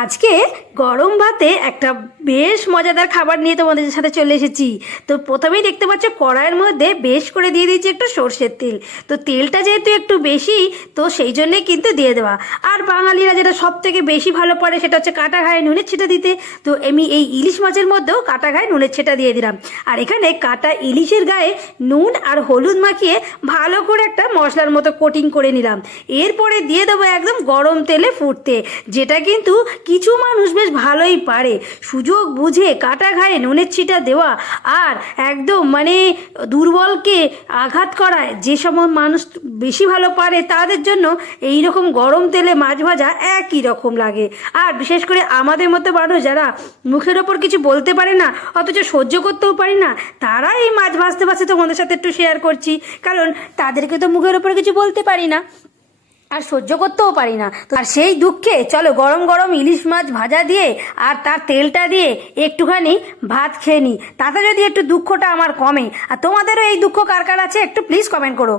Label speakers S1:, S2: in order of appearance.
S1: আজকে গরম ভাতে একটা বেশ মজাদার খাবার নিয়ে তোমাদের সাথে চলে এসেছি। তো প্রথমেই দেখতে পাচ্ছ কড়াইয়ের মধ্যে বেশ করে দিয়ে দিয়েছি একটু সর্ষের তেল। তো তেলটা যেহেতু একটু বেশি, তো সেই জন্যে কিন্তু দিয়ে দেওয়া। আর বাঙালিরা যেটা সব থেকে বেশি ভালো পারে সেটা হচ্ছে কাটা ঘায়ে নুনের ছিটা দিতে। তো আমি এই ইলিশ মাছের মধ্যেও কাটা ঘায়ে নুনের ছিটা দিয়ে দিলাম। আর এখানে কাটা ইলিশের গায়ে নুন আর হলুদ মাখিয়ে ভালো করে একটা মশলার মতো কোটিং করে নিলাম। এরপরে দিয়ে দেবো একদম গরম তেলে ফুটতে, যেটা কিন্তু কিছু মানুষ বেশ ভালোই পারে। সুযোগ বুঝে কাটা ঘায়ে নুনের ছিটা দেওয়া আর একদম মানে দুর্বলকে আঘাত করায় যে সময় মানুষ বেশি ভালো পারে তাদের জন্য এই রকম গরম তেলে মাছ ভাজা একই রকম লাগে। আর বিশেষ করে আমাদের মতো মানুষ যারা মুখের ওপর কিছু বলতে পারে না, অথচ সহ্য করতেও পারি না তারা এই মাছ ভাজতে ভাজতে তোমাদের সাথে একটু শেয়ার করছি। কারণ তাদেরকে তো মুখের ওপর কিছু বলতে পারি না। আর সহ্য করতেও পারি না। আর সেই দুঃখে চলো গরম গরম ইলিশ মাছ ভাজা দিয়ে আর তার তেলটা দিয়ে একটুখানি ভাত খেয়ে নিই। তাতে যদি একটু দুঃখটা আমার কমে। আর তোমাদেরও এই দুঃখ কার কার আছে একটু প্লিজ কমেন্ট করো।